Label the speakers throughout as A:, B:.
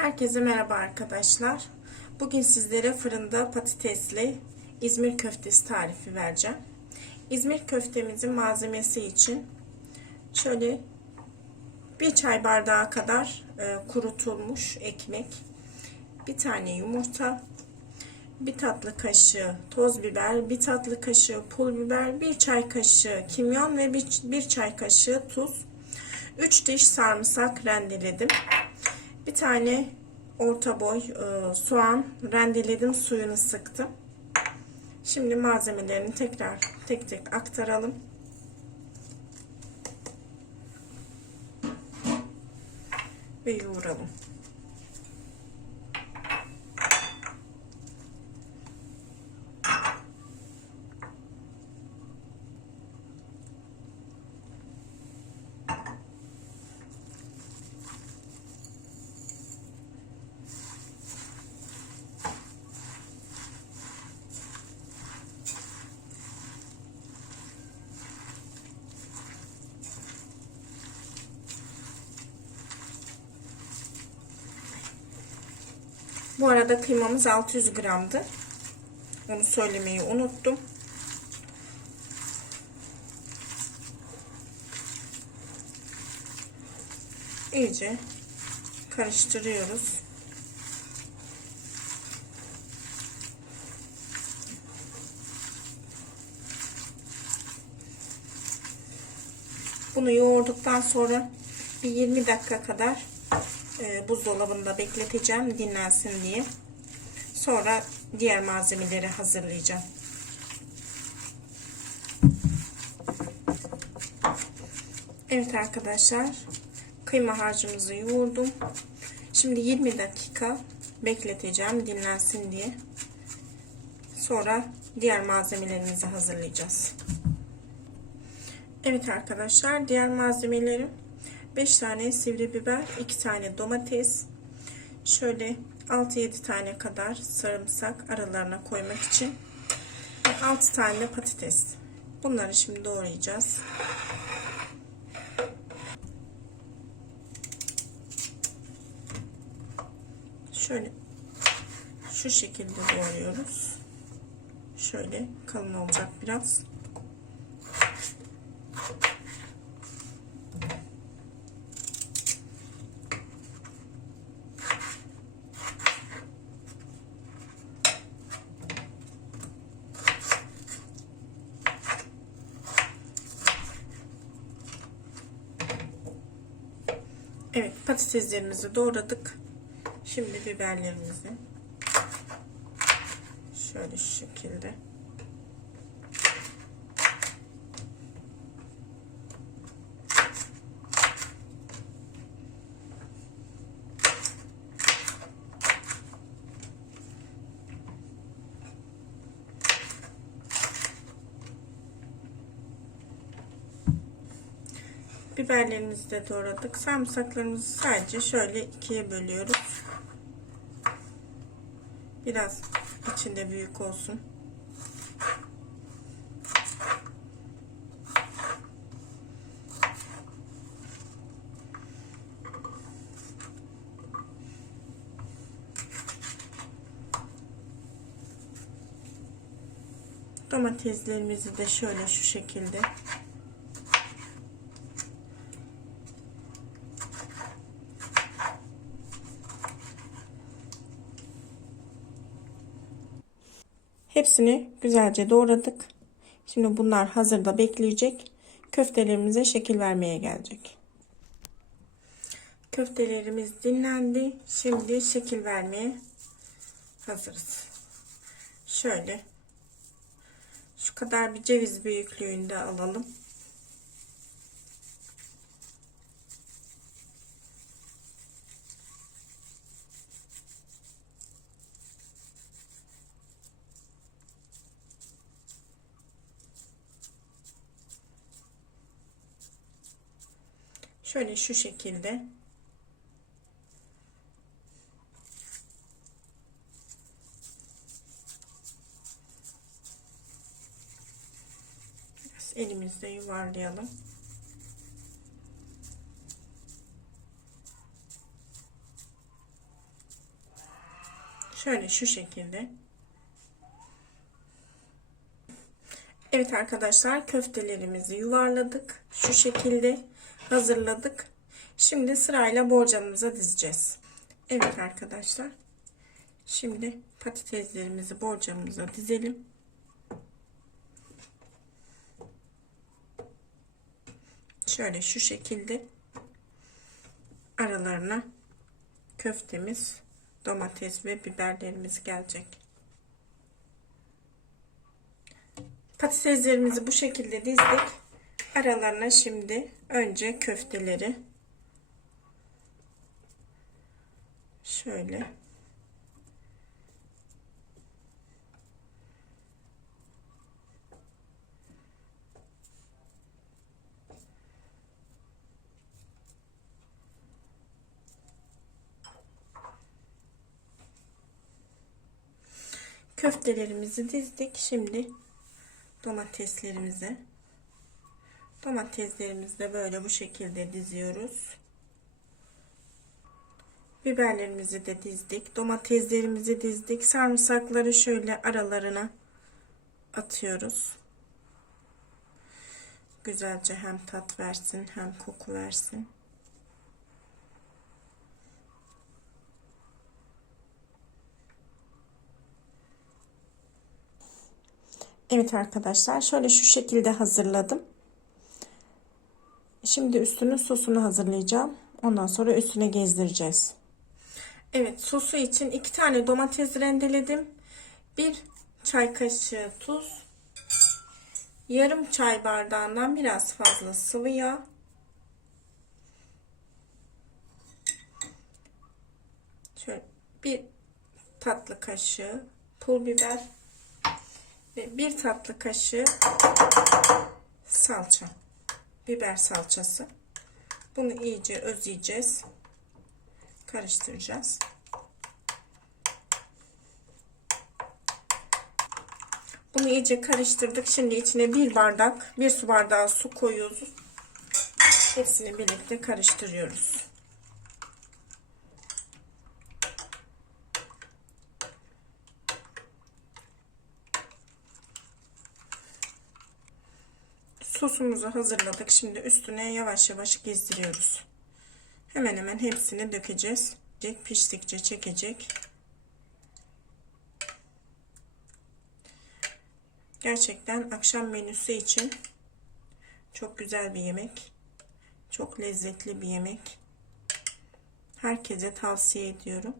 A: Herkese merhaba arkadaşlar. Bugün sizlere fırında patatesli İzmir köftesi tarifi vereceğim. İzmir köftemizin malzemesi için şöyle bir çay bardağı kadar e, kurutulmuş ekmek, bir tane yumurta, bir tatlı kaşığı toz biber, bir tatlı kaşığı pul biber, bir çay kaşığı kimyon ve bir, bir çay kaşığı tuz, 3 diş sarımsak rendeledim. Bir tane orta boy e, soğan rendeledim, suyunu sıktım. Şimdi malzemelerini tekrar tek tek aktaralım. Ve yoğuralım. Bu arada kıymamız 600 gramdı. Onu söylemeyi unuttum. İyice karıştırıyoruz. Bunu yoğurduktan sonra bir 20 dakika kadar e, buzdolabında bekleteceğim dinlensin diye. Sonra diğer malzemeleri hazırlayacağım. Evet arkadaşlar kıyma harcımızı yoğurdum. Şimdi 20 dakika bekleteceğim dinlensin diye. Sonra diğer malzemelerimizi hazırlayacağız. Evet arkadaşlar diğer malzemelerim 5 tane sivri biber, 2 tane domates, şöyle 6-7 tane kadar sarımsak aralarına koymak için ve 6 tane patates. Bunları şimdi doğrayacağız. Şöyle şu şekilde doğruyoruz. Şöyle kalın olacak biraz. Evet patateslerimizi doğradık. Şimdi biberlerimizi şöyle şu şekilde biberlerimizi de doğradık. Sarımsaklarımızı sadece şöyle ikiye bölüyoruz. Biraz içinde büyük olsun. Domateslerimizi de şöyle şu şekilde Hepsini güzelce doğradık. Şimdi bunlar hazırda bekleyecek. Köftelerimize şekil vermeye gelecek. Köftelerimiz dinlendi. Şimdi şekil vermeye hazırız. Şöyle şu kadar bir ceviz büyüklüğünde alalım. Şöyle şu şekilde. Biraz elimizde yuvarlayalım. Şöyle şu şekilde. Evet arkadaşlar köftelerimizi yuvarladık. Şu şekilde hazırladık. Şimdi sırayla borcamımıza dizeceğiz. Evet arkadaşlar. Şimdi patateslerimizi borcamımıza dizelim. Şöyle şu şekilde aralarına köftemiz, domates ve biberlerimiz gelecek. Patateslerimizi bu şekilde dizdik. Aralarına şimdi önce köfteleri şöyle köftelerimizi dizdik. Şimdi domateslerimizi domateslerimizi de böyle bu şekilde diziyoruz. Biberlerimizi de dizdik. Domateslerimizi dizdik. Sarımsakları şöyle aralarına atıyoruz. Güzelce hem tat versin hem koku versin. Evet arkadaşlar şöyle şu şekilde hazırladım. Şimdi üstünün sosunu hazırlayacağım. Ondan sonra üstüne gezdireceğiz. Evet sosu için iki tane domates rendeledim. Bir çay kaşığı tuz. Yarım çay bardağından biraz fazla sıvı yağ. Şöyle bir tatlı kaşığı pul biber ve bir tatlı kaşığı salça. Biber salçası. Bunu iyice özleyeceğiz. Karıştıracağız. Bunu iyice karıştırdık. Şimdi içine bir bardak, bir su bardağı su koyuyoruz. Hepsini birlikte karıştırıyoruz. Sosumuzu hazırladık. Şimdi üstüne yavaş yavaş gezdiriyoruz. Hemen hemen hepsini dökeceğiz. Piştikçe çekecek. Gerçekten akşam menüsü için çok güzel bir yemek. Çok lezzetli bir yemek. Herkese tavsiye ediyorum.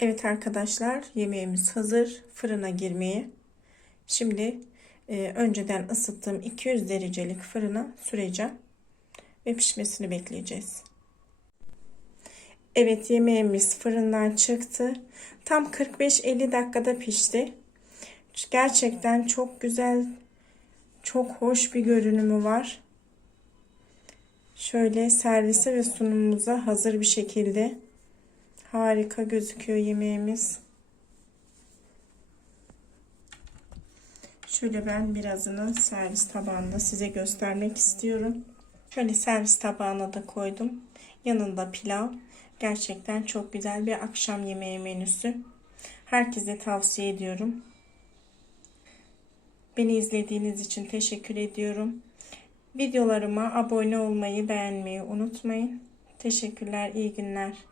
A: Evet arkadaşlar yemeğimiz hazır fırına girmeye. Şimdi e, önceden ısıttığım 200 derecelik fırına süreceğim ve pişmesini bekleyeceğiz. Evet yemeğimiz fırından çıktı. Tam 45-50 dakikada pişti. Gerçekten çok güzel, çok hoş bir görünümü var. Şöyle servise ve sunumumuza hazır bir şekilde harika gözüküyor yemeğimiz. Şöyle ben birazını servis tabağında size göstermek istiyorum. Şöyle servis tabağına da koydum. Yanında pilav. Gerçekten çok güzel bir akşam yemeği menüsü. Herkese tavsiye ediyorum. Beni izlediğiniz için teşekkür ediyorum. Videolarıma abone olmayı, beğenmeyi unutmayın. Teşekkürler, iyi günler.